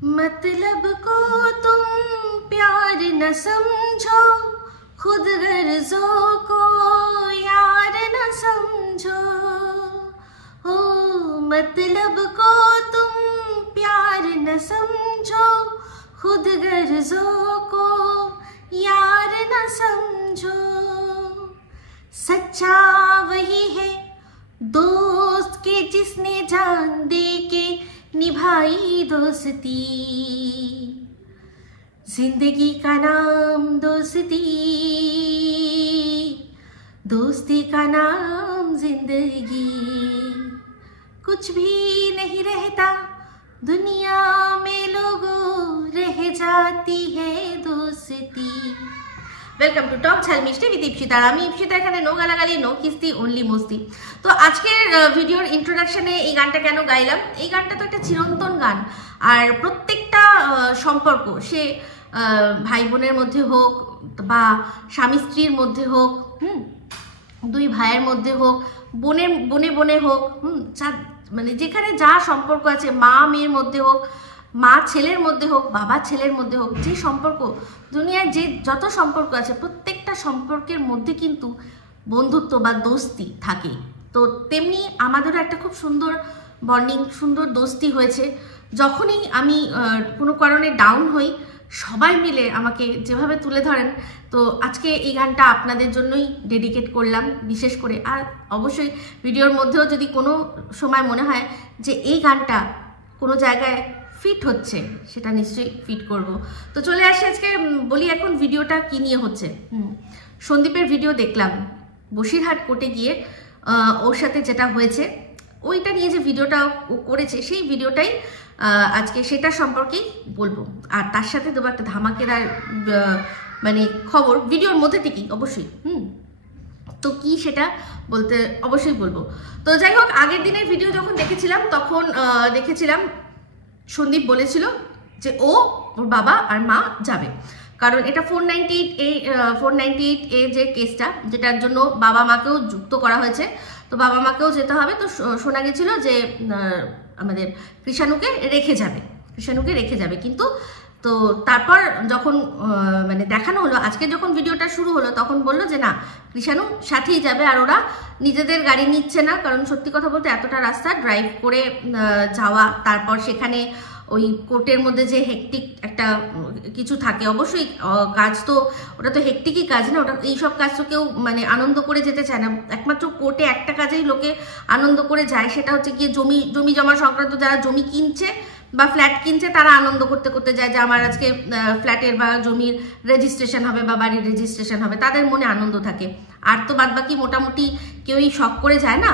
मतलब को तुम प्यार न समझो, खुद गर्जों को यार न समझो। ओ मतलब को तुम प्यार न समझो, खुद गर्जों को यार न समझो। सच्चा वही है दोस्त के जिसने जान दे के निभाई दोस्ती। जिंदगी का नाम दोस्ती, दोस्ती का नाम जिंदगी। कुछ भी नहीं रहता दुनिया में लोगों, रह जाती है दोस्ती। वेलकम टू टॉक ঝাল মিষ্টি উইথ ইপসিতা। আমি ইপসিতা, এখানে নো গালাগালি, নো কিস্তি, অনলি মস্তি। তো আজকের ভিডিওর ইন্ট্রোডাকশনে এই গানটা কেন গাইলাম? এই গানটা তো একটা চিরন্তন গান, আর প্রত্যেকটা সম্পর্ক, সে ভাই বোনের মধ্যে হোক বা স্বামী স্ত্রীর মধ্যে হোক, দুই ভাইয়ের মধ্যে হোক, বনে বনে হোক, মানে যেখানে যা সম্পর্ক আছে, মা মেয়ের মধ্যে হোক, মা ছেলের মধ্যে হোক, বাবা ছেলের মধ্যে হোক, যে সম্পর্ক, দুনিয়ায় যে যত সম্পর্ক আছে প্রত্যেকটা সম্পর্কের মধ্যে কিন্তু বন্ধুত্ব বা দোস্তি থাকে। তো তেমনি আমাদেরও একটা খুব সুন্দর বন্ডিং, সুন্দর দোস্তি হয়েছে। যখনই আমি কোনো কারণে ডাউন হই, সবাই মিলে আমাকে যেভাবে তুলে ধরেন। তো আজকে এই গানটা আপনাদের জন্যই ডেডিকেট করলাম বিশেষ করে। আর অবশ্যই ভিডিওর মধ্যেও যদি কোনো সময় মনে হয় যে এই গানটা কোনো জায়গায় ফিট হচ্ছে, সেটা নিশ্চয়ই ফিট করব। তো চলে আসি, আজকে বলি এখন ভিডিওটা কী নিয়ে হচ্ছে। সন্দীপের ভিডিও দেখলাম, বসিরহাট কোর্টে গিয়ে ওর সাথে যেটা হয়েছে, ওইটা নিয়ে যে ভিডিওটা ও করেছে, সেই ভিডিওটাই আজকে সেটা সম্পর্কেই বলবো। আর তার সাথে দেবো একটা ধামাকেদার মানে খবর, ভিডিওর মধ্যে থেকেই অবশ্যই। তো কি সেটা বলতে অবশ্যই বলবো। তো যাই হোক, আগের দিনের ভিডিও যখন দেখেছিলাম তখন দেখেছিলাম সন্দীপ বলেছিল যে ও, ওর বাবা আর মা যাবে, কারণ এটা 498A যে কেসটা, যেটার জন্য বাবা মাকেও যুক্ত করা হয়েছে, তো বাবা মাকেও যেতে হবে। তো শোনা গেছিল যে আমাদের কৃষাণুকে রেখে যাবে, কিন্তু তো তারপর যখন মানে দেখানো হলো, আজকে যখন ভিডিওটা শুরু হলো, তখন বললো যে না, কৃষাণু সাথেই যাবে, আর ওরা নিজেদের গাড়ি নিচ্ছে না, কারণ সত্যি কথা বলতে এতটা রাস্তা ড্রাইভ করে যাওয়া, তারপর সেখানে ওই কোর্টের মধ্যে যে হেকটিক একটা কিছু থাকে, অবশ্যই কাজ তো ওটা তো হেকটিকই কাজ না, ওটা এইসব কাজ তো কেউ মানে আনন্দ করে যেতে চায় না। একমাত্র কোর্টে একটা কাজেই লোকে আনন্দ করে যায়, সেটা হচ্ছে গিয়ে জমি জমা সংক্রান্ত, যারা জমি কিনছে বা ফ্ল্যাট কিনছে, তারা আনন্দ করতে করতে যায় যে আমার আজকে ফ্ল্যাটের বা জমির রেজিস্ট্রেশন হবে বা বাড়ির রেজিস্ট্রেশন হবে, তাদের মনে আনন্দ থাকে। আর তো বাদবাকি মোটামুটি কেউই শখ করে যায় না,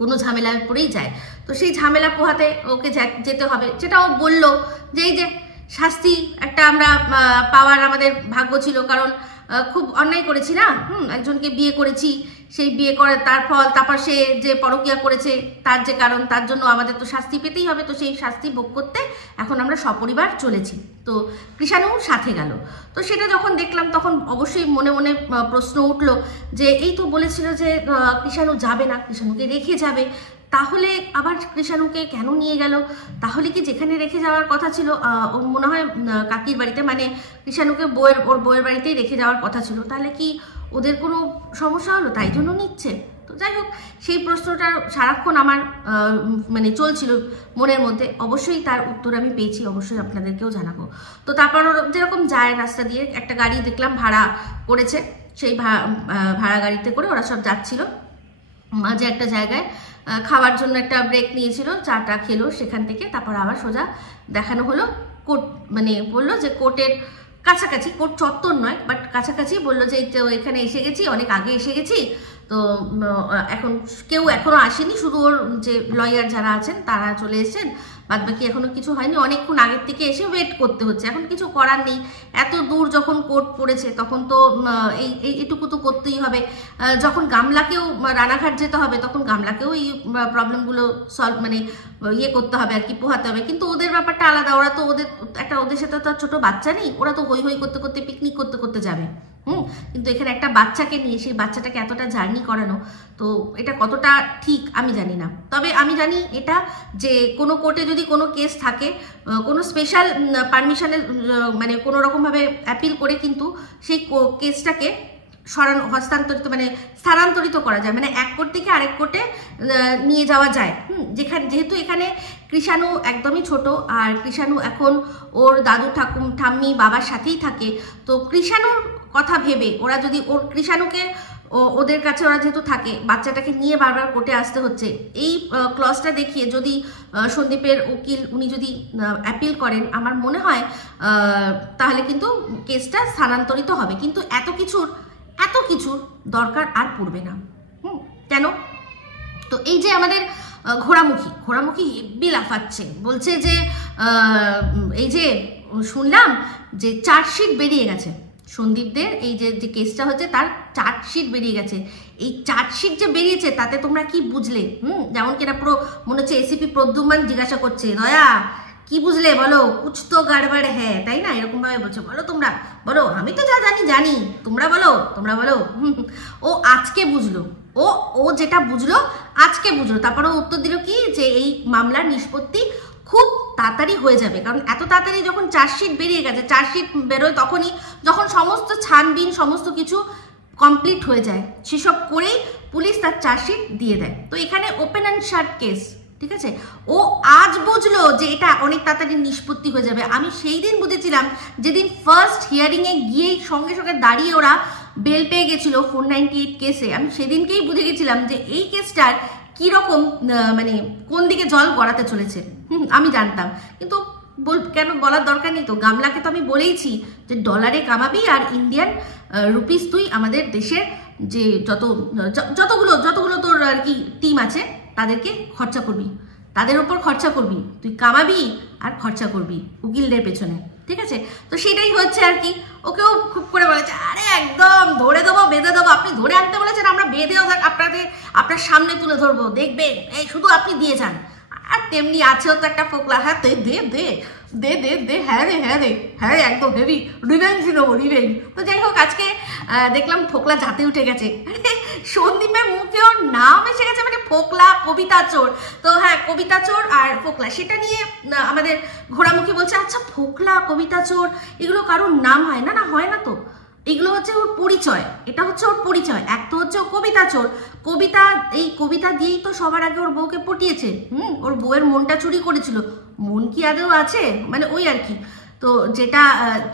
কোনো ঝামেলায় পড়েই যায়। তো সেই ঝামেলা পোহাতে ওকে যেতে হবে, যেটা ও বললো যে এই যে শাস্তি একটা আমরা পাওয়ার আমাদের ভাগ্য ছিল, কারণ খুব অন্যায় করেছি না, একজনকে বিয়ে করেছি, সেই বিয়ে করে তার ফল, তারপর সে যে পরকীয়া করেছে তার যে কারণ, তার জন্য আমাদের তো শাস্তি পেতেই হবে। তো সেই শাস্তি ভোগ করতে এখন আমরা সপরিবার চলেছি। তো কৃষাণু সাথে গেল। তো সেটা যখন দেখলাম তখন অবশ্যই মনে মনে প্রশ্ন উঠলো যে এই তো বলেছিল যে কৃষাণু যাবে না, কৃষাণুকে রেখে যাবে, তাহলে আবার কৃষাণুকে কেন নিয়ে গেল? তাহলে কি যেখানে রেখে যাওয়ার কথা ছিল, ও মনে হয় কাকির বাড়িতে, মানে কৃষাণুকে ওর বউয়ের বাড়িতেই রেখে যাওয়ার কথা ছিল, তাহলে কি ওদের কোনো সমস্যা হলো তাই জন্য নিচ্ছে? তো যাই হোক, সেই প্রশ্নটা সারাক্ষণ আমার মানে চলছিল মনের মধ্যে। অবশ্যই তার উত্তর আমি পেয়েছি, অবশ্যই আপনাদেরকেও জানাবো। তো তারপর যেরকম যায় রাস্তা দিয়ে একটা গাড়ি দেখলাম ভাড়া করেছে, সেই ভাড়া গাড়িতে করে ওরা সব যাচ্ছিল। মাঝে একটা জায়গায় খাওয়ার জন্য একটা ব্রেক নিয়েছিল, চাটা খেলো, সেখান থেকে তারপর আবার সোজা দেখানো হলো কোর্ট, মানে বললো যে কোর্টের কাছাকাছি, কোর্ট চত্বর নয় বাট কাছাকাছি, বললো যে এখানে এসে গেছি, অনেক আগে এসে গেছি, তো এখন কেউ এখনো আসেনি, শুধু ওর যে লয়ার যারা আছেন তারা চলে এসেছেন, বাদ বাকি এখনো কিছু হয়নি, অনেকক্ষণ আগের থেকে এসে ওয়েট করতে হচ্ছে, এখন কিছু করার নেই। এত দূর যখন কোর্ট পড়েছে তখন তো এইটুকু তো করতেই হবে। যখন গামলাকেও রানাঘাট যেতে হবে, তখন গামলাকেও এই প্রবলেমগুলো সলভ মানে ইয়ে করতে হবে আর কি, পোহাতে হবে। কিন্তু ওদের ব্যাপারটা আলাদা, ওরা তো ওদের সাথে তো ছোট বাচ্চা নেই, ওরা তো হই হই করতে করতে পিকনিক করতে করতে যাবে। কিন্তু এখানে একটা বাচ্চাকে নিয়ে সেই বাচ্চাটাকে এতটা জার্নি করানো, তো এটা কতটা ঠিক আমি জানি না। তবে আমি জানি এটা যে কোনো কোর্টে যদি কোনো কেস থাকে, কোনো স্পেশাল পারমিশনের মানে কোনো রকমভাবে অ্যাপিল করে কিন্তু সেই কেসটাকে হস্তান্তরিত মানে স্থানান্তরিত করা যায়, মানে এক কোর্ট থেকে আরেক কোর্টে নিয়ে যাওয়া যায়। যেহেতু এখানে কৃষাণু একদমই ছোট, আর কৃষাণু এখন ওর দাদু ঠাম্মি বাবার সাথেই থাকে, তো কৃষাণুর কথা ভেবে ওরা যদি কৃষাণুকে ওদের কাছে ওরা যেহেতু থাকে, বাচ্চাটাকে নিয়ে বারবার কোর্টে আসতে হচ্ছে, এই ক্লজটা দেখিয়ে যদি সন্দীপের উকিল উনি যদি অ্যাপিল করেন, আমার মনে হয় তাহলে কিন্তু কেসটা স্থানান্তরিত হবে। কিন্তু এত কিছুর দরকার আর পড়বে না। কেন? তো এই যে আমাদের ঘোড়ামুখী হেব্বি লাফাচ্ছে, বলছে যে এই যে শুনলাম যে চার্জশিট বেরিয়ে গেছে সন্দীপদের, এই যে কেসটা হচ্ছে তার চার্জশিট বেরিয়ে গেছে। এই চার্জশিট যে বেরিয়েছে তাতে তোমরা কি বুঝলে? যেমন কিনা পুরো মনে হচ্ছে এসিপি প্রদ্যুম্ন জিজ্ঞাসা করছে, দয়া কি বুঝলে বলো, কুছ তো গড়বড় হ্যাঁ, তাই না? এরকম ভাবে বলছে, বলো তোমরা বলো, আমি তো যা জানি তোমরা বলো। ও আজকে বুঝলো, ও যেটা বুঝলো আজকে বুঝলো, তারপরে উত্তর দিল কি যে এই মামলার নিষ্পত্তি খুব তাড়াতাড়ি হয়ে যাবে, কারণ এত তাড়াতাড়ি যখন চার্জশিট বেরিয়ে গেছে, চার্জশিট বেরোয় তখনই যখন সমস্ত ছানবিন সমস্ত কিছু কমপ্লিট হয়ে যায়, সেসব করেই পুলিশ তার চার্জশিট দিয়ে দেয়। তো এখানে ওপেন অ্যান্ড শাট কেস, ঠিক আছে? ও আজ বুঝলো যে এটা অনেক তাড়াতাড়ি নিষ্পত্তি হয়ে যাবে। আমি সেই দিন বুঝেছিলাম যেদিন ফার্স্ট হিয়ারিংয়ে গিয়েই সঙ্গে দাঁড়িয়ে ওরা বেল পেয়ে গেছিল 498 কেসে, আমি সেদিনকেই বুঝে গেছিলাম যে এই কেসটার কীরকম মানে কোন দিকে জল গড়াতে চলেছে। আমি জানতাম, কিন্তু কেন বলার দরকার নেই তো। গামলাকে তো আমি বলেইছি যে ডলারে কামাবি আর ইন্ডিয়ান রুপিস তুই আমাদের দেশের যে যতগুলো তোর আর কি টিম আছে তাদেরকে খরচা করবি, তাদের উপর খরচা করবি, তুই কামাবি আর খরচা করবি উকিলদের পেছনে, ঠিক আছে? তো সেটাই হচ্ছে আর কি। ওকেও খুব করে বলেছে, আরে একদম ধরে দেবো, বেঁধে দেবো, আপনি ধরে আনতে বলেছেন, আমরা বেঁধেও আপনার সামনে তুলে ধরবো, দেখবেন, এই শুধু আপনি দিয়ে যান। আর তেমনি আছেও তো একটা ফোকলা, হ্যাঁ দে দে দে দে দে দে হ্যাঁ রে হ্যাঁ একদম হেভি রিভেঞ্জ নেবো রিভেঞ্জ। তো যাই হোক, আজকে দেখলাম ফোকলা জাতে উঠে গেছে, সন্দীপের মুখেও নাম এসে গেছে, মানে ফোকলা কবিতা চোর। তো হ্যাঁ, কবিতা চোর আর ফোকলা, সেটা নিয়ে আমাদের ঘোড়ামুখী বলছে, আচ্ছা ফোকলা কবিতা চোর এগুলো কারোর নাম হয় না? না হয় না তো, এগুলো হচ্ছে ওর পরিচয়, এটা হচ্ছে ওর পরিচয়। এক তো হচ্ছে ও কবিতা চোর, এই কবিতা দিয়েই তো সবার আগে ওর বউকে পটিয়েছে, ওর বউয়ের মনটা চুরি করেছিল। মন কি আদৌ আছে? মানে ওই আর কি, তো যেটা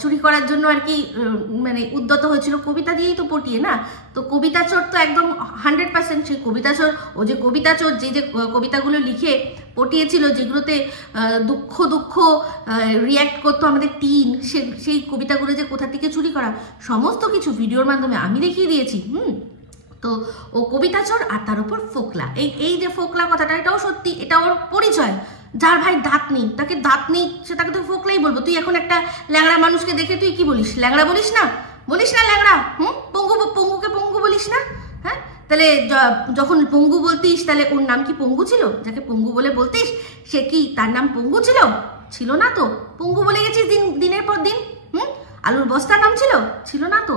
চুরি করার জন্য আর কি মানে উদ্যত হয়েছিল, কবিতা দিয়েই তো পটিয়ে না। তো কবিতা চোর তো একদম 100% সেই কবিতা চোর। ও যে কবিতা চোর, যে কবিতাগুলো লিখে পটিয়েছিল, যেগুলোতে দুঃখ রিয়্যাক্ট করতো আমাদের টিন, সেই কবিতাগুলো যে কোথা থেকে চুরি করা, সমস্ত কিছু ভিডিওর মাধ্যমে আমি দেখিয়ে দিয়েছি। তো ও কবিতা চোর, আর তার উপর ফোকলা। এই যে ফোকলা কথাটা, এটাও সত্যি, এটা ওর পরিচয়। যার ভাই দাঁত নেই, তাকে দাঁত নেই, সেটাকে তো ফোকলাই বলবো। তুই এখন একটা ল্যাংড়া মানুষকে দেখে তুই কি বলিস? ল্যাংড়া বলিস না ল্যাংড়া, পঙ্গুকে পঙ্গু বলিস না? হ্যাঁ, তাহলে যখন পঙ্গু বলতিস, তাহলে ওর নাম কি পঙ্গু ছিল? যাকে পঙ্গু বলে বলতিস, সে কি তার নাম পঙ্গু ছিল না তো? পঙ্গু বলে গেছিস দিনের পর দিন। আলুর বস্তার নাম ছিল না তো?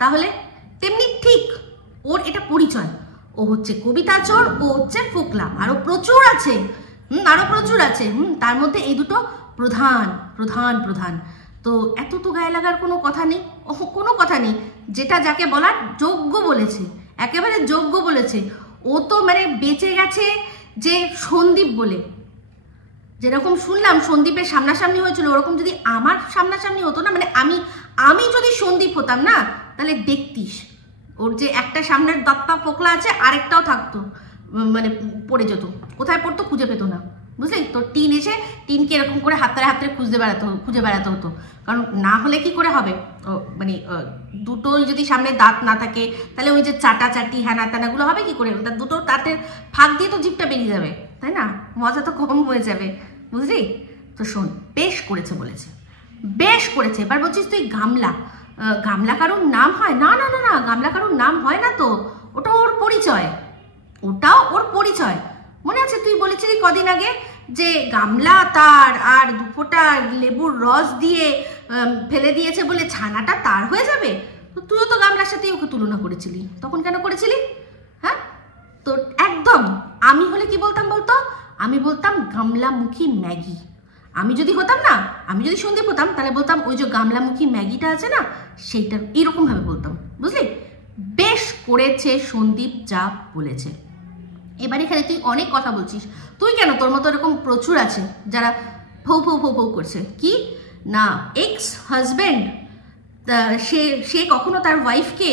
তাহলে তেমনি ঠিক ওর এটা পরিচয়, ও হচ্ছে কবিতা চোর, ও হচ্ছে ফোকলা। আরো প্রচুর আছে, তার মধ্যে এই দুটো প্রধান। তো এত তো গায়ে লাগার কোনো কথা নেই, যেটা যাকে বলার যোগ্য বলেছে, একেবারে যোগ্য বলেছে। ও তো মানে বেঁচে গেছে যে সন্দীপ বলে। যেরকম শুনলাম সন্দীপের সামনাসামনি হয়েছিল, ওরকম যদি আমার সামনাসামনি হতো না, মানে আমি যদি সন্দীপ হতাম না, তাহলে দেখতিস ওর যে একটা সামনের দাঁতটা ফোকলা আছে, আরেকটাও থাকতো, মানে পড়ে যেত। কোথায় পড়তো খুঁজে পেতো না, বুঝলি? তো টিন এসে টিনকে এরকম করে হাতরে খুঁজে বেড়াতে হতো, কারণ না হলে কি করে হবে? মানে দুটোই যদি সামনে দাঁত না থাকে, তাহলে ওই যে চাটি হ্যানা ত্যানাগুলো হবে কি করে? দুটো দাঁতের ফাঁক দিয়ে তো জিভটা বেরিয়ে যাবে, তাই না? মজা তো কম হয়ে যাবে, বুঝলি? তো শোন, বেশ করেছে। এবার বলছিস তুই গামলা কারোর নাম হয় না? গামলা কারোর নাম হয় না তো, ওটাও ওর পরিচয়। মনে আছে তুই বলেছিলি কদিন আগে যে গামলা তার, আর দুপোটা লেবুর রস দিয়ে ফেলে দিয়েছে বলে ছানাটা তার হয়ে যাবে? তো তুইও তো গামলার সাথেই ওকে তুলনা করেছিলি, তখন কেন করেছিলি? হ্যাঁ, তো একদম আমি হলে কি বলতাম বলতো? আমি বলতাম গামলামুখী ম্যাগি। আমি যদি হতাম না, আমি যদি সন্দীপ হতাম, তাহলে বলতাম ওই যে গামলামুখী ম্যাগিটা আছে না, সেইটা এইরকমভাবে বলতাম, বুঝলি? বেশ করেছে সন্দীপ যা বলেছে। এবার এখানে তুই অনেক কথা বলছিস, তুই কেন, তোর মতো এরকম প্রচুর আছে যারা ফৌ ফৌ ফৌ ফৌ করছে। কি না, এক্স হাজব্যান্ড সে কখনো তার ওয়াইফকে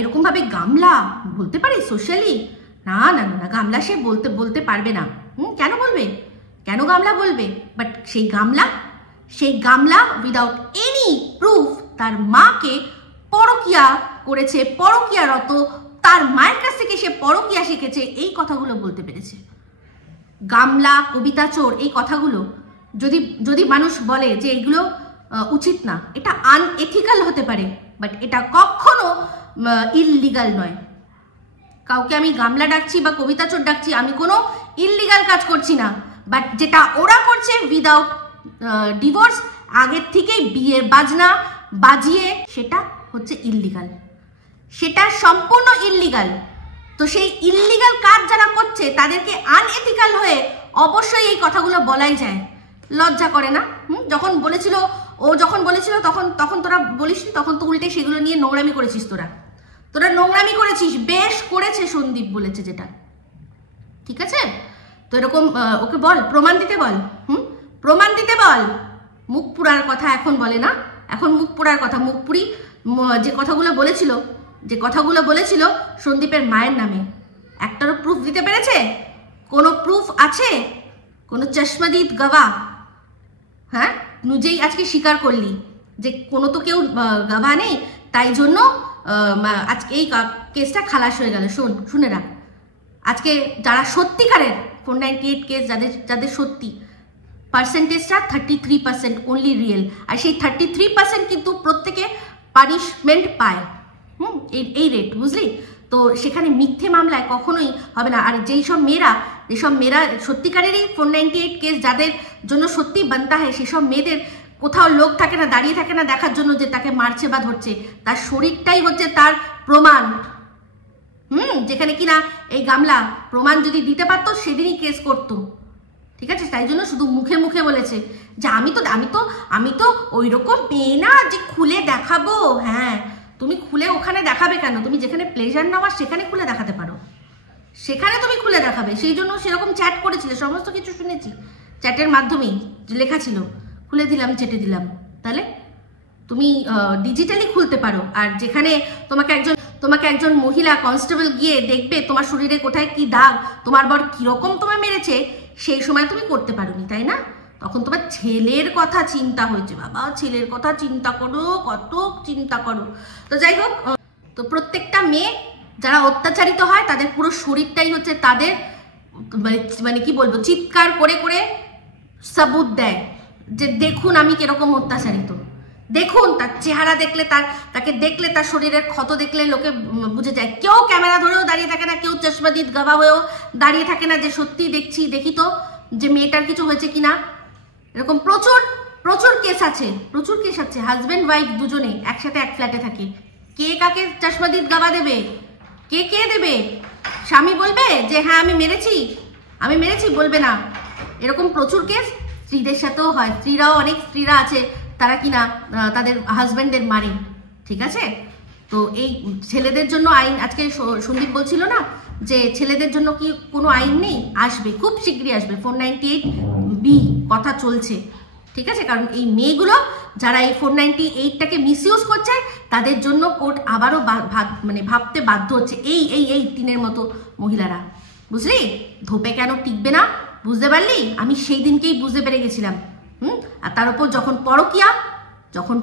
এরকমভাবে গামলা বলতে পারে সোশ্যালি? না না না, গামলা সে বলতে পারবে না। কেন বলবে, কেন গামলা বলবে? বাট সেই গামলা উইদাউট এনি প্রুফ তার মাকে পরকিয়া করেছে, পরকিয়ারত, তার মায়ের কাছ থেকে সে পরকিয়া শিখেছে, এই কথাগুলো বলতে পেরেছে। গামলা, কবিতা চোর, এই কথাগুলো যদি মানুষ বলে যে এগুলো উচিত না, এটা আনএথিক্যাল হতে পারে, বাট এটা কখনো ইললিগাল নয়। কাউকে আমি গামলা ডাকছি বা কবিতা চোর ডাকছি, আমি কোনো ইললিগাল কাজ করছি না। বাট যেটা ওরা করছে উইদাউট ডিভোর্স, আগের থেকেই বিয়ের বাজনা বাজিয়ে, সেটা হচ্ছে ইললিগাল, সেটা সম্পূর্ণ ইললিগাল। তো সেই ইললিগাল কাজ যারা করছে তাদেরকে আনএথিক্যাল হয়ে অবশ্যই এই কথাগুলো বলাই যায়। লজ্জা করে না? যখন বলেছিল তখন তোরা বলিস, তখন তো উল্টে সেগুলো নিয়ে নোংরামি করেছিস। তোরা নোংরামি করেছিস। বেশ করেছে সন্দীপ বলেছে যেটা, ঠিক আছে? তো এরকম ওকে বল, প্রমাণ দিতে বল, প্রমাণ দিতে বল। মুখ পুরার কথা এখন বলে না, এখন মুখ পুরার কথা, মুখ পুরি যে কথাগুলো বলেছিল সন্দীপের মায়ের নামে, একটারও প্রুফ দিতে পেরেছে? কোনো প্রুফ আছে? কোনো চশমাদিদ গওয়া? হ্যাঁ, নিজেই আজকে স্বীকার করলি যে কোনো তো কেউ গওয়া নেই, তাই জন্য আজকে এই কেসটা খালাস হয়ে গেল। শুনে রাখ, আজকে যারা সত্যিকারের 498 কেস যাদের সত্যি, পার্সেন্টেজটা 33% অনলি রিয়েল, আর সেই 33% কিন্তু প্রত্যেকে পানিশমেন্ট পায়। এই রেট, বুঝলি? তো সেখানে মিথ্যে মামলায় কখনোই হবে না। আর যেসব মেয়েরা সত্যিকারেরই 498 কেস যাদের জন্য সত্যি বানতা হয়, সেসব মেয়েদের কোথাও লোক থাকে না, দাঁড়িয়ে থাকে না দেখার জন্য যে তাকে মারছে বা ধরছে, তার শরীরটাই হচ্ছে তার প্রমাণ। যেখানে কিনা এই গামলা প্রমাণ যদি দিতে পারতো সেদিনই কেস করতো, ঠিক আছে? তাই জন্য শুধু মুখে মুখে বলেছে যে আমি তো ওই রকম মেয়ে না যে খুলে দেখাবো। হ্যাঁ, তুমি খুলে ওখানে দেখাবে কেন? তুমি যেখানে প্লেজার নেওয়া সেখানে খুলে দেখাতে পারো, সেখানে তুমি খুলে দেখাবে। সেই জন্য সেরকম চ্যাট করেছিলে, সমস্ত কিছু শুনেছি, চ্যাটের মাধ্যমেই লেখা ছিল, খুলে দিলাম, চেটে দিলাম। তাহলে তুমি ডিজিটালি খুলতে পারো। আর যেখানে তোমাকে একজন মহিলা কনস্টেবল গিয়ে দেখবে তোমার শরীরে কোথায় কি দাগ, তোমার বর কিরকম তোমায় মেরেছে, সেই সময় তুমি করতে পারোনি, তাই না? তখন তোমার ছেলের কথা চিন্তা হয়েছে। বাবা, ছেলের কথা চিন্তা করো, কত চিন্তা করো। তো যাই হোক, তো প্রত্যেকটা মেয়ে যারা অত্যাচারিত হয় তাদের পুরো শরীরটাই হচ্ছে তাদের মানে কি বলবো, চিৎকার করে করে সাবুত দেয় যে দেখুন আমি কিরকম অত্যাচারিত, দেখুন। তার চেহারা দেখলে, তাকে দেখলে, তার শরীরের ক্ষত দেখলে লোকে বুঝে যায়। কেউ ক্যামেরা ধরেও দাঁড়িয়ে থাকে না, কেউ চশমাদিদ গওয়া হয়েও দাঁড়িয়ে থাকে না যে সত্যি দেখি তো যে মেয়েটার কিছু হয়েছে কিনা। এরকম প্রচুর কেস আছে, হাজব্যান্ড ওয়াইফ দুজনে একসাথে এক ফ্ল্যাটে থাকে, কে কাকে চশমাদিদ গওয়া দেবে? কে দেবে? স্বামী বলবে যে হ্যাঁ আমি মেরেছি, বলবে না। এরকম প্রচুর কেস স্ত্রীদের সাথেও হয়। অনেক স্ত্রীরা আছে তারা কিনা তাদের হাজব্যান্ডদের মারে, ঠিক আছে? তো এই ছেলেদের জন্য আইন, আজকে সন্দীপ বলছিল না যে ছেলেদের জন্য কি কোনো আইন নেই? আসবে, খুব শীঘ্রই আসবে। 498B কথা চলছে, ঠিক আছে? কারণ এই মেয়েগুলো যারা এই 498টাকে মিসইউজ করছে তাদের জন্য কোর্ট আবারও ভাবতে বাধ্য হচ্ছে। এই টিনের মতো মহিলারা, বুঝলি? ধোপে কেন টিকবে না, বুঝতে পারলি? আমি সেই দিনকেই বুঝতে পেরে গেছিলাম। আর তার উপর যখন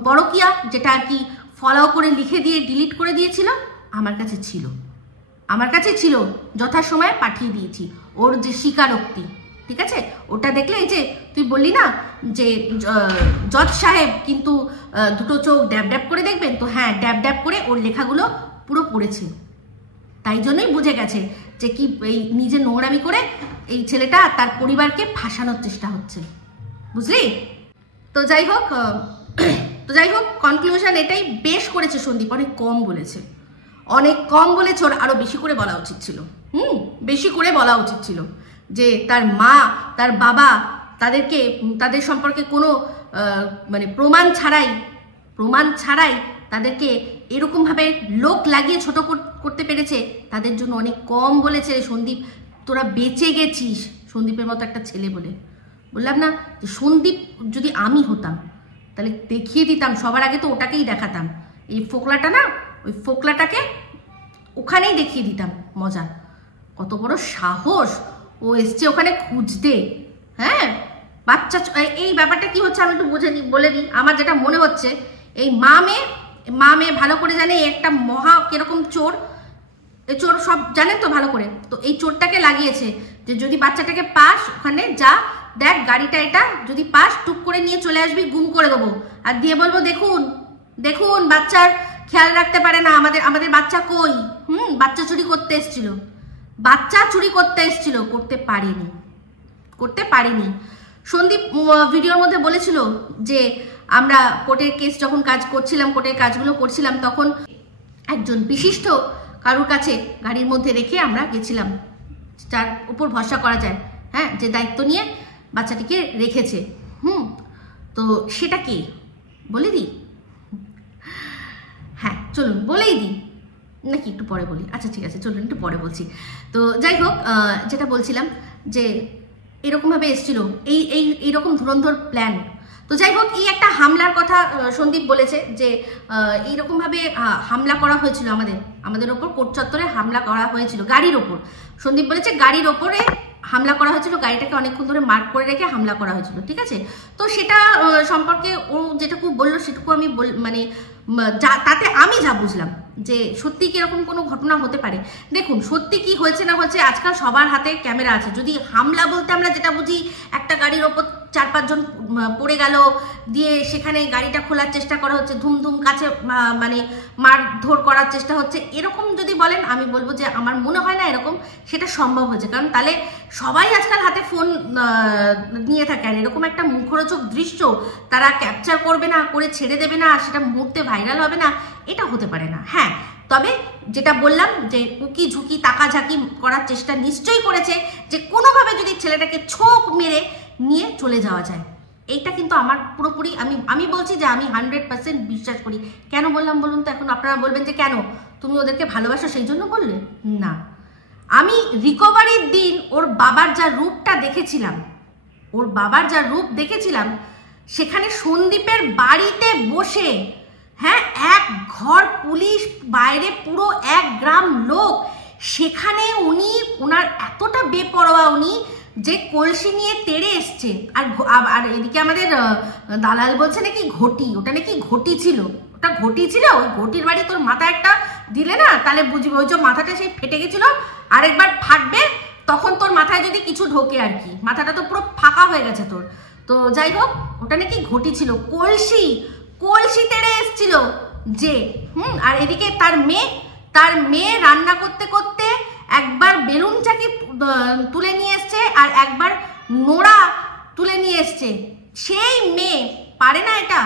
পরকিয়া যেটা আর কি ফলো করে লিখে দিয়ে ডিলিট করে দিয়েছিল, আমার কাছে ছিল যথাসময়ে পাঠিয়ে দিয়েছি ওর যে স্বীকারোক্তি, ঠিক আছে? ওটা দেখলে, এই যে তুই বললি না যে জজ সাহেব কিন্তু দুটো চোখ ড্যাব করে দেখবেন, তো হ্যাঁ, ড্যাব করে ওর লেখাগুলো পুরো পড়েছে। তাই জন্যই বুঝে গেছে যে কি এই নিজে নোংরামি করে এই ছেলেটা তার পরিবারকে ফাঁসানোর চেষ্টা হচ্ছে, বুঝলি? তো যাই হোক যাই হোক, কনক্লুশন এটাই, বেশ করেছে সন্দীপ, অনেক কম বলেছে, অনেক কম বলেছে, ওর আরো বেশি করে বলা উচিত ছিল। বেশি করে বলা উচিত ছিল যে তার মা, তার বাবা, তাদের সম্পর্কে কোনো মানে প্রমাণ ছাড়াই তাদেরকে এরকমভাবে লোক লাগিয়ে ছোট করতে পেরেছে, তাদের জন্য অনেক কম বলেছে। সন্দীপ, তোরা বেঁচে গেছিস সন্দীপের মতো একটা ছেলে বলে। বললাম না যে সন্দীপ যদি আমি হতাম তাহলে দেখিয়ে দিতাম, সবার আগে তো ওটাকেই দেখাতাম, এই ফোকলাটা না, ওই ফোকলাটাকে ওখানেই দেখিয়ে দিতাম মজা। কত বড় সাহস, ও এসছে ওখানে খুঁজতে। হ্যাঁ, বাচ্চা, এই ব্যাপারটা কি হচ্ছে আমি একটু বলে দিই। আমার যেটা মনে হচ্ছে, এই মা মেয়ে ভালো করে জানে একটা মহা কিরকম চোর, এই চোর সব জানেন তো ভালো করে। তো এই চোরটাকে লাগিয়েছে যে যদি বাচ্চাটাকে পাস, ওখানে যা দেখ গাড়িটা, এটা যদি পাস টুক করে নিয়ে চলে আসবি, গুম করে দেবো, আর দিয়ে বলবো দেখুন বাচ্চার খেয়াল রাখতে পারে না, আমাদের বাচ্চা কই। বাচ্চা চুরি করতে এসছিল, করতে পারেনি। সন্দীপ ভিডিওর মধ্যে বলেছিল যে আমরা কোর্টের কেস যখন কোর্টের কাজগুলো করছিলাম, তখন একজন বিশিষ্ট কারুর কাছে গাড়ির মধ্যে রেখে আমরা গেছিলাম, যার উপর ভরসা করা যায়, হ্যাঁ, যে দায়িত্ব নিয়ে বাচ্চাটিকে রেখেছে। তো সেটা কি বলে দিই? হ্যাঁ, চলুন বলেই দিই, নাকি একটু পরে বলি? আচ্ছা ঠিক আছে, চলুন একটু পরে বলছি। তো যাই হোক, যেটা বলছিলাম যে এরকমভাবে এসছিল, এইরকম ধুরন্ধর প্ল্যান। তো যাই হোক, এই একটা হামলার কথা সন্দীপ বলেছে যে এইরকমভাবে হামলা করা হয়েছিল, আমাদের ওপর কোর্ট চত্বরে হামলা করা হয়েছিল, গাড়ির ওপর। সন্দীপ বলেছে গাড়ির ওপরে হামলা করা হয়েছিল, গাড়িটাকে অনেকক্ষণ ধরে মার্ক করে রেখে হামলা করা হয়েছিল, ঠিক আছে। তো সেটা সম্পর্কে ও যেটুকু বললো সেটুকু আমি মানে তাতে আমি যা বুঝলাম যে সত্যি কি এরকম কোনো ঘটনা হতে পারে। দেখুন, সত্যি কি হয়েছে না হয়েছে, আজকাল সবার হাতে ক্যামেরা আছে। যদি হামলা বলতে আমরা যেটা বুঝি, একটা গাড়ির ওপর 4-5 জন পড়ে গেল, দিয়ে সেখানে গাড়িটা খোলার চেষ্টা করা হচ্ছে, ধুমধুম কাছে মানে মারধর করার চেষ্টা হচ্ছে, এরকম যদি বলেন, আমি বলবো যে আমার মনে হয় না এরকম সেটা সম্ভব হয়েছে। কারণ তাহলে সবাই আজকাল হাতে ফোন নিয়ে থাকে, আর এরকম একটা মুখরোচক দৃশ্য তারা ক্যাপচার করবে না, করে ছেড়ে দেবে না, সেটা মুহূর্তে ভাইরাল হবে না, এটা হতে পারে না। হ্যাঁ, তবে যেটা বললাম যে উকি ঝুঁকি তাকাঝাঁকি করার চেষ্টা নিশ্চয়ই করেছে, যে কোনোভাবে যদি ছেলেটাকে ছোক মেরে নিয়ে চলে যাওয়া যায়। এইটা কিন্তু আমার পুরোপুরি, আমি বলছি যে আমি 100% বিশ্বাস করি। কেন বললাম বলুন তো? এখন আপনারা বলবেন যে কেন তুমি ওদেরকে ভালোবাসো সেই জন্য বললে? না, আমি রিকভারির দিন ওর বাবার যা রূপটা দেখেছিলাম, সেখানে সন্দীপের বাড়িতে বসে, হ্যাঁ, এক ঘর পুলিশ, বাইরে পুরো 1 গ্রাম লোক, সেখানে ওনার এতটা বেপরোয়া যে কলসি নিয়ে তেড়ে এসছে। আর এদিকে আমাদের দালাল বলছে নাকি ঘটি, ওটা নাকি ঘটি ছিল, ওই ঘটির বাড়ি তোর মাথা একটা দিলে না, তাহলে বুঝবি ওই যে মাথাটা সেই ফেটে গেছিল, আরেকবার ফাটবে তখন তোর মাথায় যদি কিছু ঢোকে আর কি, মাথাটা তো পুরো ফাঁকা হয়ে গেছে তোর। তো যাই হোক, ওটা নাকি ঘটি ছিল, কলসি তেড়ে এসছিল যে। আর এদিকে তার মেয়ে রান্না করতে করতে একবার বেলুন চাকি তুলে নিয়ে এসছে, আর একবার নোড়া তুলে নিয়ে এসছে। সেই মেয়ে পারে না এটা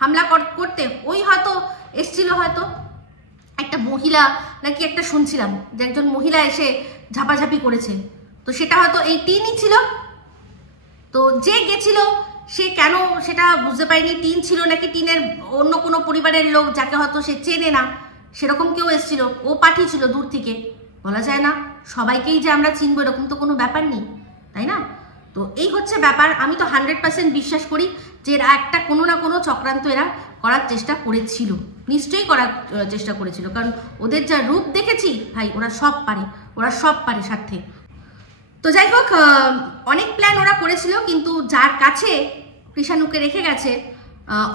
হামলা করতে? ওই হয়তো এসছিল, হয়তো একটা মহিলা নাকি একটা শুনছিলাম যে একজন মহিলা এসে ঝাপাঝাপি করেছে, তো সেটা হয়তো এই টিনই ছিল। তো যে গেছিল সে কেন সেটা বুঝতে পারিনি, টিন ছিল নাকি টিনের অন্য কোনো পরিবারের লোক যাকে হয়তো সে চেনে না, সেরকম কেউ এসেছিল, ও পাঠিয়েছিল দূর থেকে। বলা যায় না সবাইকেই যে আমরা চিনবো, এরকম তো কোনো ব্যাপার নেই, তাই না? তো এই হচ্ছে ব্যাপার। আমি তো 100% বিশ্বাস করি যে এরা একটা কোনো না কোনো চক্রান্ত এরা করার চেষ্টা করেছিল, নিশ্চয়ই করার চেষ্টা করেছিল, কারণ ওদের যা রূপ দেখেছি ভাই, ওরা সব পারে স্বার্থে। তো যাই হোক, অনেক প্ল্যান ওরা করেছিল, কিন্তু যার কাছে কৃষাণুকে রেখে গেছে,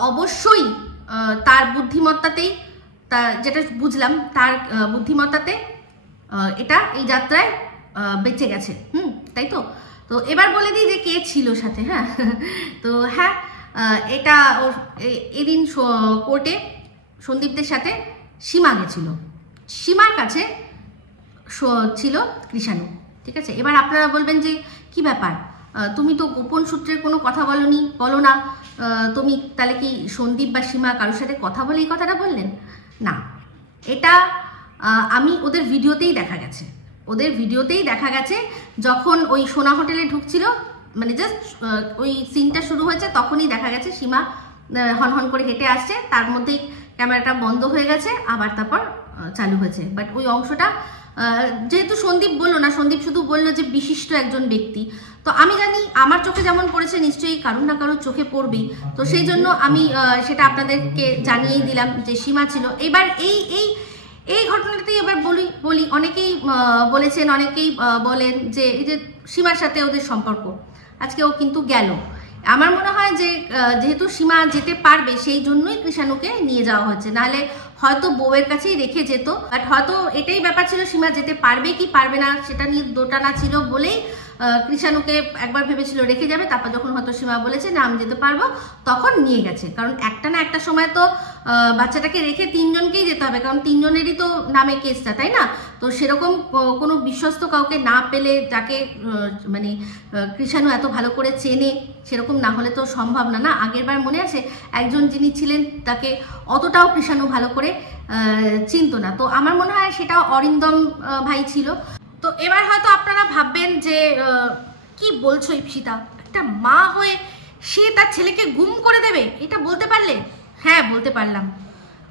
অবশ্যই তার বুদ্ধিমত্তাতেই, যেটা বুঝলাম তার বুদ্ধিমত্তাতে এটা এই যাত্রায় বেঁচে গেছে। তাই তো? তো এবার বলে দিই যে কে ছিল সাথে। হ্যাঁ, তো হ্যাঁ, এটা এদিন কোর্টে সন্দীপদের সাথে সীমা গেছিল, সীমার কাছে ছিল কৃষাণু, ঠিক আছে। এবার আপনারা বলবেন যে কি ব্যাপার, তুমি তো গোপন সূত্রের কোনো কথা বলো না, তুমি তাহলে কি সন্দীপ বা সীমা কারোর সাথে কথা বলে এই কথাটা বললেন? না, এটা আমি ওদের ভিডিওতেই দেখা গেছে যখন ওই সোনা হোটেলে ঢুকছিল, মানে জাস্ট ওই সিনটা শুরু হয়েছে তখনই দেখা গেছে সীমা হনহন করে হেঁটে আসছে, তার মধ্যেই ক্যামেরাটা বন্ধ হয়ে গেছে, আবার তারপর চালু হয়েছে। বাট ওই অংশটা যেহেতু সন্দীপ বললো না, সন্দীপ শুধু বললো যে বিশিষ্ট একজন ব্যক্তি, তো আমি জানি আমার চোখে যেমন পড়েছে নিশ্চয়ই কারুর না কারোর চোখে পড়বেই, তো সেই জন্য আমি সেটা আপনাদেরকে জানিয়েই দিলাম যে সীমা ছিল। এবার এই ঘটনাটাতেই এবার বলি অনেকেই বলেছেন, অনেকেই বলেন যে এই যে সীমার সাথে ওদের সম্পর্ক, আজকে ও কিন্তু গেল। আমার মনে হয় যে যেহেতু সীমা যেতে পারবে সেই জন্যই কৃষাণুকে নিয়ে যাওয়া হচ্ছে, নাহলে হয়তো বউয়ের কাছেই রেখে যেত। বাট হয়তো এটাই ব্যাপার ছিল, সীমা যেতে পারবে কি পারবে না সেটা নিয়ে দোটানা ছিল বলেই কৃষাণুকে একবার ভেবেছিল রেখে যাবে, তারপর যখন হয়তো সীমা বলেছে না আমি যেতে পারবো তখন নিয়ে গেছে। কারণ একটা না একটা সময় তো বাচ্চাটাকে রেখে তিনজনকেই যেতে হবে, কারণ তিনজনেরই তো নামে কেসটা, তাই না? তো সেরকম কোনো বিশ্বস্ত কাউকে না পেলে, যাকে মানে কৃষাণু এত ভালো করে চেনে, সেরকম না হলে তো সম্ভব না। না, আগের বার মনে আছে একজন যিনি ছিলেন তাকে অতটাও কৃষাণু ভালো করে চিনত না, তো আমার মনে হয় সেটা অরিন্দম ভাই ছিল। তো এবার হয়তো আপনারা ভাববেন যে কি বলছো ইপসিতা, একটা মা হয়ে সে তার ছেলেকে গুম করে দেবে, এটা বলতে পারলে? হ্যাঁ, বলতে পারলাম।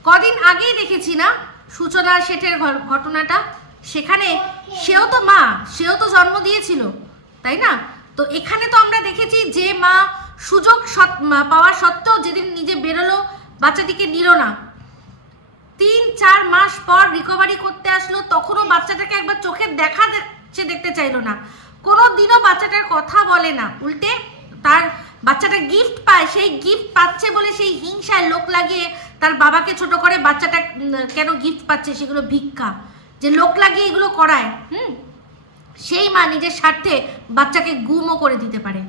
কদিন আগেই দেখেছি না সূচনা শেঠের ঘটনাটা, সেখানে সেও তো মা, সেও তো জন্ম দিয়েছিল, তাই না? তো এখানে তো আমরা দেখেছি যে মা সুযোগ পাওয়ার সত্ত্বেও যেদিন নিজে বেরোলো বাচ্চাটিকে নিল না, 3-4 মাস পর রিকভারি করতে আসলো, তখনও বাচ্চাটাকে একবার চোখের দেখা সে দেখতে চাইলো না, কোনো দিনও বাচ্চাটার কথা বলে না, উল্টে তার বাচ্চাটা গিফট পায়, সেই গিফট পাচ্ছে বলে সেই হিংসায় লোক লাগিয়ে তার বাবাকে ছোট করে, বাচ্চাটা কেন গিফট পাচ্ছে সেগুলো ভিক্ষা, যে লোক লাগিয়ে এগুলো করায়। সেই মা নিজের স্বার্থে বাচ্চাকে গুমও করে দিতে পারে,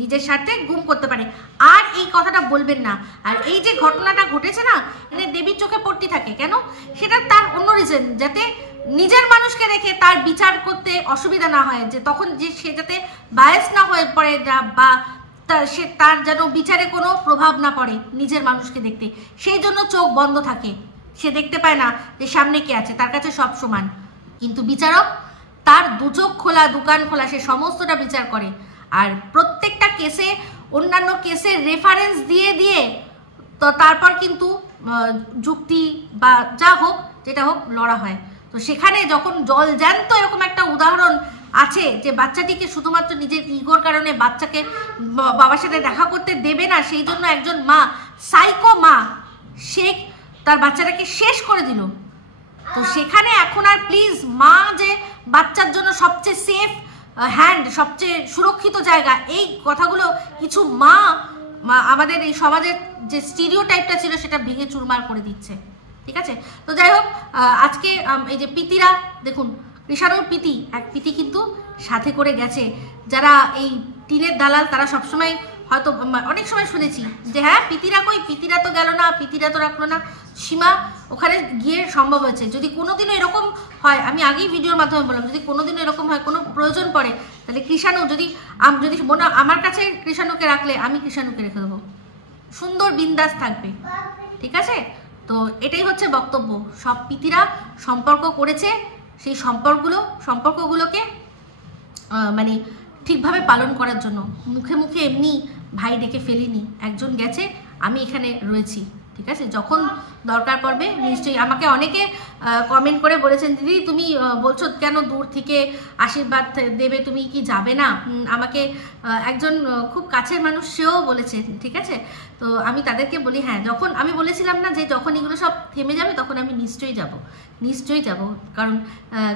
নিজের স্বার্থে গুম করতে পারে। আর এই কথাটা বলবেন না। আর এই যে ঘটনাটা ঘটেছে না, মানে দেবীর চোখে পড়তে থাকে কেন, সেটা তার অন্য রিজন, যাতে নিজের মানুষকে রেখে তার বিচার করতে অসুবিধা না হয়, যে তখন যে সে যাতে বায়াস না হয়ে পড়ে, বা তার যেন বিচারে কোনো প্রভাব না পড়ে নিজের মানুষকে দেখতে, সেই জন্য চোখ বন্ধ থাকে, সে দেখতে পায় না যে সামনে কে আছে, তার কাছে সব সমান। কিন্তু বিচারক তার দু চোখ খোলা, দুকান খোলা, সে সমস্তটা বিচার করে। আর প্রত্যেকটা কেসে অন্যান্য কেসের রেফারেন্স দিয়ে দিয়ে তো তারপর কিন্তু যুক্তি বা যা হোক যেটা হোক লড়া হয়। তো সেখানে যখন জল জ্যান্ত এরকম একটা উদাহরণ আছে যে বাচ্চাটিকে শুধুমাত্র নিজের ইগোর কারণে বাচ্চাকে বাবার সাথে দেখা করতে দেবে না, সেই জন্য একজন মা, সাইকো মা, সে তার বাচ্চাটাকে শেষ করে দিল। তো সেখানে এখন আর প্লিজ মা যে বাচ্চার জন্য সবচেয়ে সেফ হ্যান্ড, সবচেয়ে সুরক্ষিত জায়গা, এই কথাগুলো কিছু মা আমাদের এই সমাজের যে স্টিরিওটাইপটা ছিল সেটা ভেঙে চুরমার করে দিচ্ছে। ঠিক আছে, তো যাই হোক, আজকে এই যে পিতিরা দেখুন, কৃষাণুর এক পিতি কিন্তু সাথে করে গেছে। যারা এই টিনের দালাল তারা সবসময় হয়তো অনেক সময় শুনেছি যে হ্যাঁ পিতিরা কই, পিতিরা তো গেল না, পিতিরা তো রাখলো না। সীমা ওখানে গিয়ে সম্ভব হয়েছে। যদি কোনোদিনও এরকম হয়, আমি আগেই ভিডিওর মাধ্যমে বললাম, যদি কোনোদিনও এরকম হয়, কোনো প্রয়োজন পড়ে, তাহলে কৃষাণু যদি আমার কাছে কৃষাণুকে রাখলে আমি কৃষাণুকে রেখে দেবো, সুন্দর বিন্দাস থাকবে। ঠিক আছে, তো এটাই হচ্ছে বক্তব্য। সব পিতিরা সম্পর্ক করেছে, সেই সম্পর্কগুলোকে মানে ঠিকভাবে পালন করার জন্য। মুখে মুখে এমনি ভাই ডেকে ফেলিনি, একজন গেছে, আমি এখানে রয়েছি। ঠিক আছে, যখন দরকার পড়বে নিশ্চয়ই। আমাকে অনেকে কমেন্ট করে বলেছেন, দিদি তুমি বলছো কেন দূর থেকে আশীর্বাদ দেবে, তুমি কি যাবে না? আমাকে একজন খুব কাছের মানুষ সেও বলেছেন। ঠিক আছে, তো আমি তাদেরকে বলি হ্যাঁ, যখন আমি বলেছিলাম না যে যখন এগুলো সব থেমে যাবে তখন আমি নিশ্চয়ই যাব। কারণ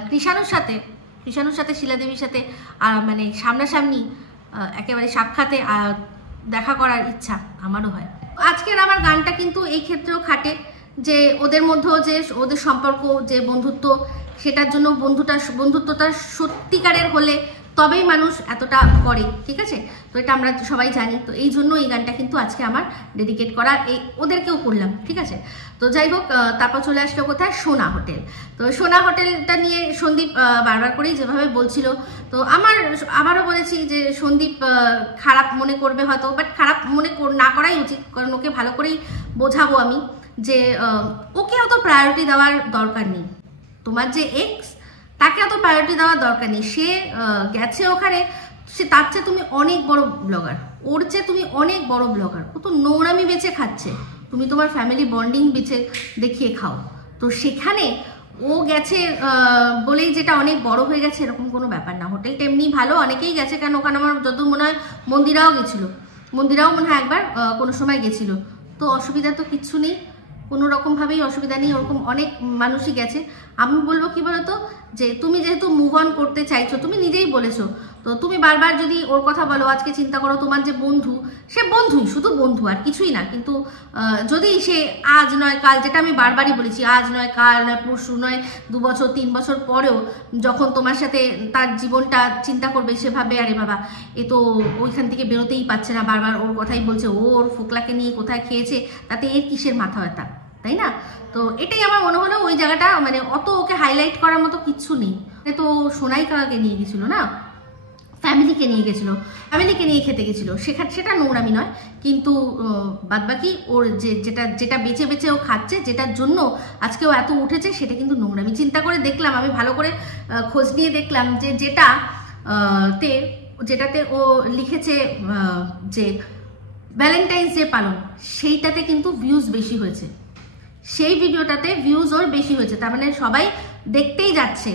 কৃষাণুর সাথে শিলাদেবীর সাথে মানে সামনাসামনি একেবারে সাক্ষাতে দেখা করার ইচ্ছা আমারও হয়। আজকের আমার গানটা কিন্তু এই ক্ষেত্রেও খাটে যে ওদের মধ্যেও যে ওদের সম্পর্ক, যে বন্ধুত্ব, সেটার জন্য বন্ধুত্বটা সত্যিকারের হলে তবেই মানুষ এতটা করে, ঠিক আছে? তো এটা আমরা সবাই জানি। তো এই জন্য এই গানটা কিন্তু আজকে আমার ডেডিকেট করা, এই ওদেরকেও করলাম, ঠিক আছে? তো যাই হোক, তারপর চলে আসলো কোথায়, সোনা হোটেল। তো সোনা হোটেলটা নিয়ে সন্দীপ বারবার করেই যেভাবে বলছিল, তো আবারও বলেছি যে সন্দীপ খারাপ মনে করবে হয়তো, বাট খারাপ মনে না করাই উচিত, কারণ ওকে ভালো করেই বোঝাবো আমি যে ওকে অত প্রায়োরিটি দেওয়ার দরকার নেই। তোমার যে এক্স, তাকে অত প্রায়োরিটি দেওয়ার দরকার নেই। সে গেছে ওখানে, সে তার চেয়ে তুমি অনেক বড় ব্লগার, ওর চেয়ে তুমি অনেক বড় ব্লগার। ও তো নোংরামি বেঁচে খাচ্ছে, তুমি তোমার ফ্যামিলি বন্ডিং বেঁচে দেখিয়ে খাও। তো সেখানে ও গেছে বলেই যেটা অনেক বড় হয়ে গেছে এরকম কোনো ব্যাপার না। হোটেলটা এমনি ভালো, অনেকেই গেছে, কারণ ওখানে আমার যতদূর মনে হয় মন্দিরাও গেছিলো, মন্দিরাও মনে হয় একবার কোনো সময় গেছিলো। তো অসুবিধা তো কিচ্ছু নেই, কোনো রকমভাবেই অসুবিধা নেই, ওরকম অনেক মানুষই গেছে। আমি বলবো কি বলতো, যে তুমি যেহেতু মুভ অন করতে চাইছো, তুমি নিজেই বলেছো, তো তুমি বারবার যদি ওর কথা বলো, আজকে চিন্তা করো তোমার যে বন্ধু, সে বন্ধুই, শুধু বন্ধু আর কিছুই না। কিন্তু যদি সে আজ নয় কাল, যেটা আমি বারবারই বলেছি, আজ নয় কাল নয় পরশু নয় 2 বছর 3 বছর পরেও যখন তোমার সাথে তার জীবনটা চিন্তা করবে, সে ভাবে আরে বাবা এ তো ওইখান থেকে বেরোতেই পারছে না, বারবার ওর কথাই বলছে, ওর ফোকলাকে নিয়ে কোথায় খেয়েছে, তাতে এর কিসের মাথা ব্যথা, তাই না? তো এটাই আমার মনে হলো, ওই জায়গাটা মানে অত ওকে হাইলাইট করার মতো কিচ্ছু নেই। তো সোনাই কাকাকে নিয়ে গেছিল না, ফ্যামিলিকে নিয়ে গেছিলো, ফ্যামিলিকে নিয়ে খেতে গেছিলো, সেটা নোংরামি নয়। কিন্তু বাদবাকি ওর যেটা বেঁচে বেঁচে ও খাচ্ছে, যেটার জন্য আজকে ও এত উঠেছে, সেটা কিন্তু নোংরামি। চিন্তা করে দেখলাম, আমি ভালো করে খোঁজ নিয়ে দেখলাম যে যেটাতে ও লিখেছে যে ভ্যালেন্টাইন্স ডে পালন, সেইটাতে কিন্তু ভিউজ বেশি হয়েছে, সেই ভিডিওটাতে ভিউজ ওর বেশি হয়েছে। তার মানে সবাই দেখতেই যাচ্ছে।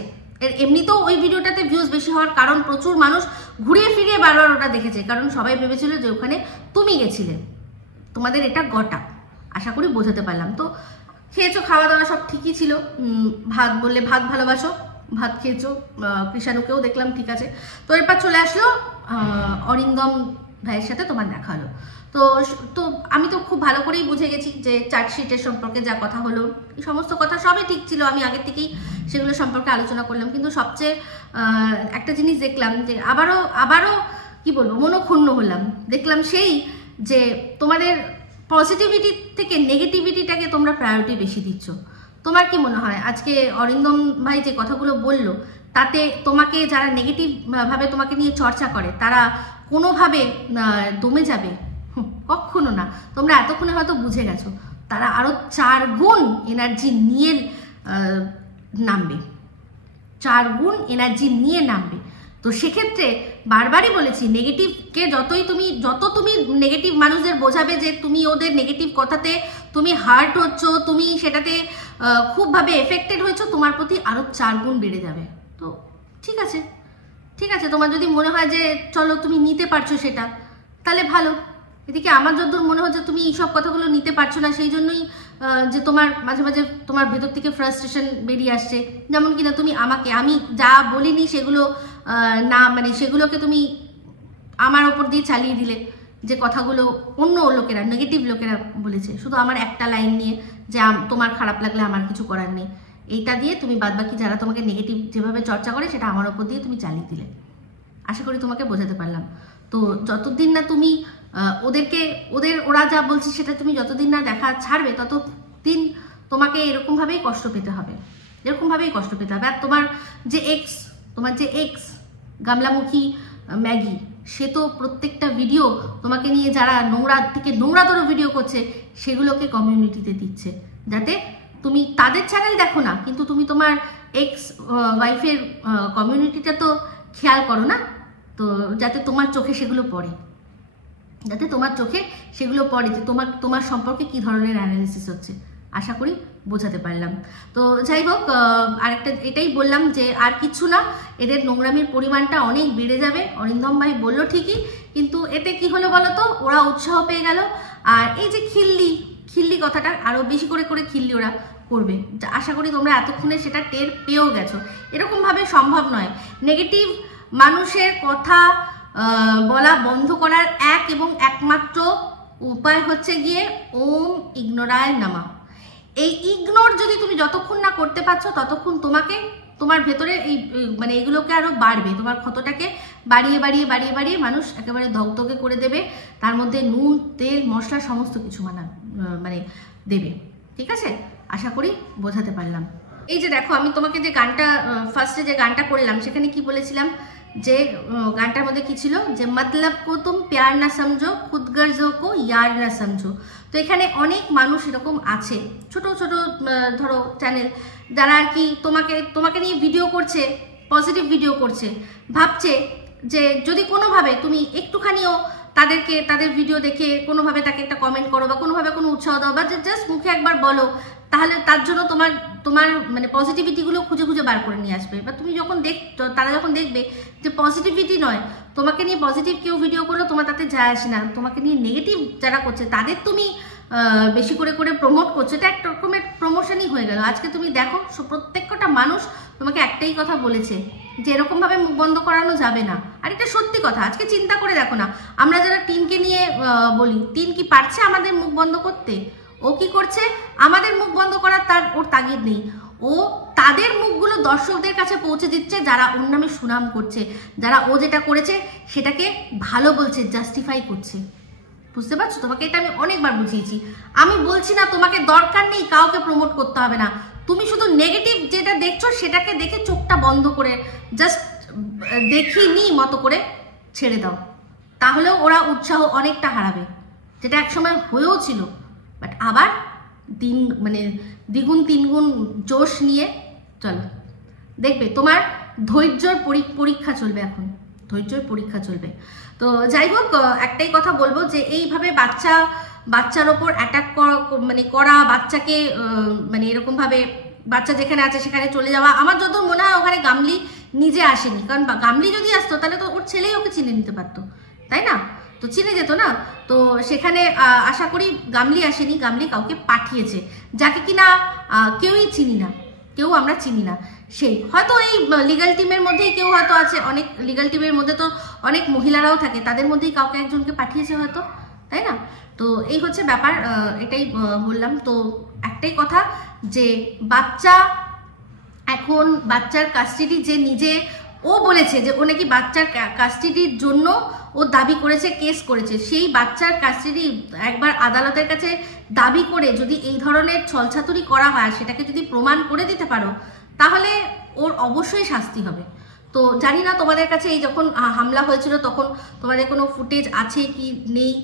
এমনিতেও ওই ভিডিওটাতে ভিউজ বেশি হওয়ার কারণ, প্রচুর মানুষ ঘুরিয়ে ফিরিয়ে বারবার ওটা দেখেছে, কারণ সবাই ভেবেছিল যে ওখানে তুমি গেছিলে। তোমাদের এটা গটা, আশা করি বোঝাতে পারলাম। তো খেয়েছো, খাওয়া দাওয়া সব ঠিকই ছিল। ভাত বললে ভাত ভালোবাসো, ভাত খেয়েছো, কৃষাণুকেও দেখলাম ঠিক আছে। তো এরপর চলে আসলো অরিন্দম ভাইয়ের সাথে তোমার দেখা হলো। তো আমি তো খুব ভালো করেই বুঝে গেছি যে চার্জশিটের সম্পর্কে যা কথা হলো, এই সমস্ত কথা সবই ঠিক ছিল, আমি আগের থেকেই সেগুলো সম্পর্কে আলোচনা করলাম। কিন্তু সবচেয়ে একটা জিনিস দেখলাম যে আবারও কি বলবো, মনক্ষুণ্ণ হলাম। দেখলাম সেই যে তোমাদের পজিটিভিটি থেকে নেগেটিভিটিটাকে তোমরা প্রায়োরিটি বেশি দিচ্ছ। তোমার কি মনে হয় আজকে অরিন্দম ভাই যে কথাগুলো বললো, তাতে তোমাকে যারা নেগেটিভ ভাবে তোমাকে নিয়ে চর্চা করে, তারা কোনোভাবে দমে যাবে? কখনো না। তোমরা এতক্ষণে হয়তো বুঝে গেছো, তারা আরো 4 গুণ এনার্জি নিয়ে নামবে, 4 গুণ এনার্জি নিয়ে নামবে। তো সেক্ষেত্রে বারবারই বলেছি, নেগেটিভকে যত তুমি নেগেটিভ মানুষদের বোঝাবে যে তুমি ওদের নেগেটিভ কথাতে তুমি হার্ট হচ্ছ, তুমি সেটাতে খুবভাবে এফেক্টেড হয়েছো, তোমার প্রতি আরো 4 গুণ বেড়ে যাবে। তো ঠিক আছে, তোমার যদি মনে হয় যে চলো তুমি নিতে পারছো সেটা, তাহলে ভালো। এদিকে আমার যতদূর মনে হচ্ছে তুমি এইসব কথাগুলো নিতে পারছো না, সেই জন্যই যে তোমার মাঝে মাঝে তোমার ভেতর থেকে ফ্রাস্ট্রেশন বেরিয়ে আসছে। যেমন কিনা তুমি আমি যা বলিনি সেগুলো না, মানে সেগুলোকে তুমি আমার ওপর দিয়ে চালিয়ে দিলে, যে কথাগুলো অন্য লোকেরা, নেগেটিভ লোকেরা বলেছে, শুধু আমার একটা লাইন নিয়ে যে তোমার খারাপ লাগলে আমার কিছু করার নেই, এইটা দিয়ে তুমি বাদবাকি যারা তোমাকে নেগেটিভ যেভাবে চর্চা করে সেটা আমার ওপর দিয়ে তুমি চালিয়ে দিলে। আশা করি তোমাকে বোঝাতে পারলাম। তো যতদিন না তুমি ওরা যা বলছে সেটা তুমি যতদিন না দেখা ছাড়বে, ততদিন তোমাকে এরকমভাবেই কষ্ট পেতে হবে। আর তোমার যে এক্স গামলামুখী ম্যাগি, সে তো প্রত্যেকটা ভিডিও তোমাকে নিয়ে যারা নোংরাতর ভিডিও করছে, সেগুলোকে কমিউনিটিতে দিচ্ছে, যাতে তুমি তাদের চ্যানেল দেখো না, কিন্তু তুমি তোমার এক্স ওয়াইফের কমিউনিটিটা তো খেয়াল করো না। তো যাতে তোমার চোখে সেগুলো পড়ে, যে তোমার সম্পর্কে কি ধরনের অ্যানালিসিস হচ্ছে। আশা করি বোঝাতে পারলাম। তো যাই হোক, আরেকটা এটাই বললাম যে আর কিছু না, এদের নোংরামির পরিমাণটা অনেক বেড়ে যাবে। অরিন্দম ভাই বললো ঠিকই, কিন্তু এতে কি হলো বলো তো, ওরা উৎসাহ পেয়ে গেল। আর এই যে খিল্লি কথাটা আরো বেশি করে খিল্লি ওরা করবে। আশা করি তোমরা এতক্ষণে সেটা টের পেয়েও গেছো। এরকম ভাবে সম্ভব নয়। নেগেটিভ মানুষের কথা বলা বন্ধ করার এক এবং একমাত্র উপায় হচ্ছে গিয়ে ওম ইগনোরায় নামা। এই ইগনোর যদি তুমি যতক্ষণ না করতে পারছো, ততক্ষণ তোমাকে তোমার ভেতরে এই মানে এগুলোকে আরো বাড়বে, তোমার ক্ষতটাকে বাড়িয়ে বাড়িয়ে বাড়িয়ে বাড়িয়ে মানুষ একেবারে ধকধকে করে দেবে, তার মধ্যে নুন তেল মশলা সমস্ত কিছু মানে দেবে। ঠিক আছে, আশা করি বোঝাতে পারলাম। এই যে দেখো আমি তোমাকে যে গানটা ফার্স্টে যে গানটা করলাম সেখানে কি বলেছিলাম, যে গানটার মধ্যে কি ছিল, যে মতলব কো তুম প্যার না সমঝো খুদ গর্জো কো ইয়ার না সমঝো। তো এখানে অনেক মানুষ এরকম আছে, ছোট ছোট ধরো চ্যানেল, যারা আর কি তোমাকে নিয়ে ভিডিও করছে, পজিটিভ ভিডিও করছে, ভাবছে যে যদি কোনোভাবে তুমি একটুখানিও তাদের ভিডিও দেখে কোনোভাবে তাকে একটা কমেন্ট করো বা কোনোভাবে কোনো উৎসাহ দাও বা জাস্ট মুখে একবার বলো, তাহলে তার জন্য তোমার মানে পজিটিভিটিগুলো খুঁজে খুঁজে বার করে নিয়ে আসবে। বা তুমি যখন তারা যখন দেখবে যে পজিটিভিটি নয়, তোমাকে নিয়ে পজিটিভ কেউ ভিডিও করলো তোমার তাতে যায় আসে না, তোমাকে নিয়ে নেগেটিভ যারা করছে তাদের তুমি বেশি করে প্রমোট করছো, এটা একটা রকমের প্রমোশনই হয়ে গেল। আজকে তুমি দেখো প্রত্যেকটা মানুষ তোমাকে একটাই কথা বলেছে যে এরকমভাবে মুখ বন্ধ করানো যাবে না। আর এটা সত্যি কথা, আজকে চিন্তা করে দেখো না, আমরা যারা টিনকে নিয়ে বলি, টিন কি পারছে আমাদের মুখ বন্ধ করতে? ও কি করছে, আমাদের মুখ বন্ধ করার ওর তাগিদ নেই, ও তাদের মুখগুলো দর্শকদের কাছে পৌঁছে দিচ্ছে যারা ওর নামে সুনাম করছে, যারা ও যেটা করেছে সেটাকে ভালো বলছে, জাস্টিফাই করছে। বুঝতে পারছো? তোমাকে এটা আমি অনেকবার বুঝিয়েছি। আমি বলছি না তোমাকে দরকার নেই কাউকে প্রমোট করতে হবে না, তুমি শুধু নেগেটিভ যেটা দেখছো সেটাকে দেখে চোখটা বন্ধ করে জাস্ট দেখিনি মতো করে ছেড়ে দাও, তাহলেও ওরা উৎসাহ অনেকটা হারাবে, যেটা একসময় হয়েও ছিল। বাট আবার দ্বিগুণ তিনগুণ জোশ নিয়ে চলো, দেখবে তোমার ধৈর্যর পরীক্ষা চলবে, এখন ধৈর্যর পরীক্ষা চলবে। তো যাই হোক, একটাই কথা বলবো যে এইভাবে বাচ্চার ওপর অ্যাটাক করা, বাচ্চাকে মানে এরকমভাবে বাচ্চা যেখানে আছে সেখানে চলে যাওয়া, আমার যত মনে হয় ওখানে গামলি নিজে আসেনি, কারণ গামলি যদি আসতো তাহলে তো ওর ছেলেই ওকে চিনে নিতে পারতো, তাই না? তো চিনে যেত না, তো সেখানে আশা করি গামলি আসেনি, গামলি কাউকে পাঠিয়েছে, যাকে কিনা কেউই চিনি না, কেউ আমরা চিনি না। সেই হয়তো এই লিগাল টিমের মধ্যেই কেউ হয়তো আছে, অনেক লিগাল টিমের মধ্যে তো অনেক মহিলারাও থাকে, তাদের মধ্যেই কাউকে একজনকে পাঠিয়েছে হয়তো, তাই না? তো এই হচ্ছে ব্যাপার, এটাই বললাম। তো একটাই কথা যে বাচ্চার কাস্টাডি যে নিজে ও বলেছে যে ও নাকি বাচ্চার কাস্টাডির জন্য ও দাবি করেছে, কেস করেছে, সেই বাচ্চার কাস্টাডি একবার আদালতের কাছে দাবি করে যদি এই ধরনের ছলছাতুরি করা হয়, সেটাকে যদি প্রমাণ করে দিতে পারো, তাহলে ওর অবশ্যই শাস্তি হবে। তো জানি না তোমাদের কাছে এই যখন হামলা হয়েছিল তখন তোমাদের কোনো ফুটেজ আছে কি নেই,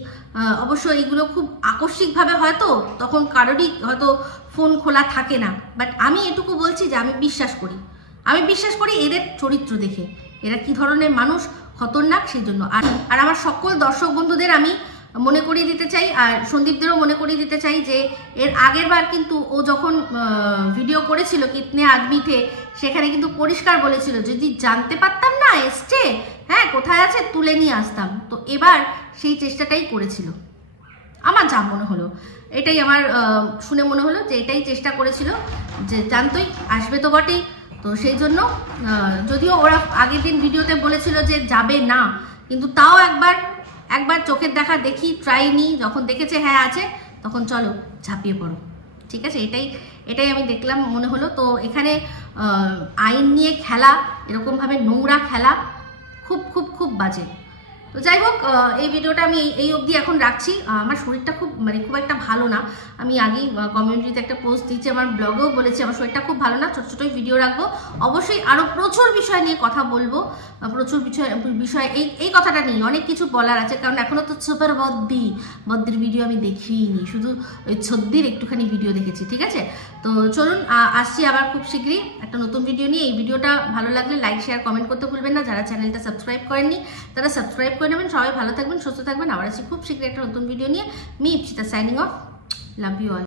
অবশ্য এইগুলো খুব আকস্মিকভাবে হয়তো তখন কারোরই হয়তো ফোন খোলা থাকে না, বাট আমি এটুকু বলছি যে আমি বিশ্বাস করি এদের চরিত্র দেখে, এরা কি ধরনের মানুষ, খতরনাক, সেই জন্য। আর আমার সকল দর্শক বন্ধুদের আমি মনে করিয়ে দিতে চাই, আর সন্দীপদেরও মনে করিয়ে দিতে চাই যে এর আগের বার কিন্তু ও যখন ভিডিও করেছিল কিতনে আদমি থে, সেখানে কিন্তু পরিষ্কার বলেছিল যদি জানতে পারতাম না এসছে, হ্যাঁ কোথায় আছে তুলে নিয়ে আসতাম। তো এবার সেই চেষ্টাটাই করেছিল, আমার যা মনে হলো, এটাই আমার শুনে মনে হলো যে এটাই চেষ্টা করেছিল, যে জানতোই আসবে তো বটেই। তো সেই জন্য যদিও ওরা আগের দিন ভিডিওতে বলেছিল যে যাবে না, কিন্তু তাও একবার চোখের দেখা দেখি ট্রাই নি, যখন দেখেছে হ্যাঁ আছে, তখন চলো ঝাঁপিয়ে পড়ো। ঠিক আছে, এটাই আমি দেখলাম, মনে হলো। তো এখানে আইন নিয়ে খেলা, এরকমভাবে নোংরা খেলা খুব খুব খুব বাজে। তো যাই হোক, এই ভিডিওটা আমি এই অবধি এখন রাখছি। আমার শরীরটা খুব একটা ভালো না, আমি আগেই কমিউনিটিতে একটা পোস্ট দিচ্ছি, আমার ব্লগেও বলেছি আমার শরীরটা খুব ভালো না, ছোট ছোটোই ভিডিও রাখবো, অবশ্যই আরও প্রচুর বিষয় নিয়ে কথা বলবো, প্রচুর বিষয় এই কথাটা নিয়ে অনেক কিছু বলার আছে, কারণ এখনও তো সুপার বদ্দির ভিডিও আমি দেখিনি, শুধু ওই ছদ্দির একটুখানি ভিডিও দেখেছি। ঠিক আছে, তো চলুন আসছি আবার খুব শীঘ্রই একটা নতুন ভিডিও নিয়ে। এই ভিডিওটা ভালো লাগলে লাইক শেয়ার কমেন্ট করতে ভুলবেন না, যারা চ্যানেলটা সাবস্ক্রাইব করেননি তারা সাবস্ক্রাইব করে নেবেন। সবাই ভালো থাকবেন, সুস্থ থাকবেন, আবার আসছি খুব শীঘ্রই একটা নতুন ভিডিও নিয়ে। Me Ipsita signing off, love you all.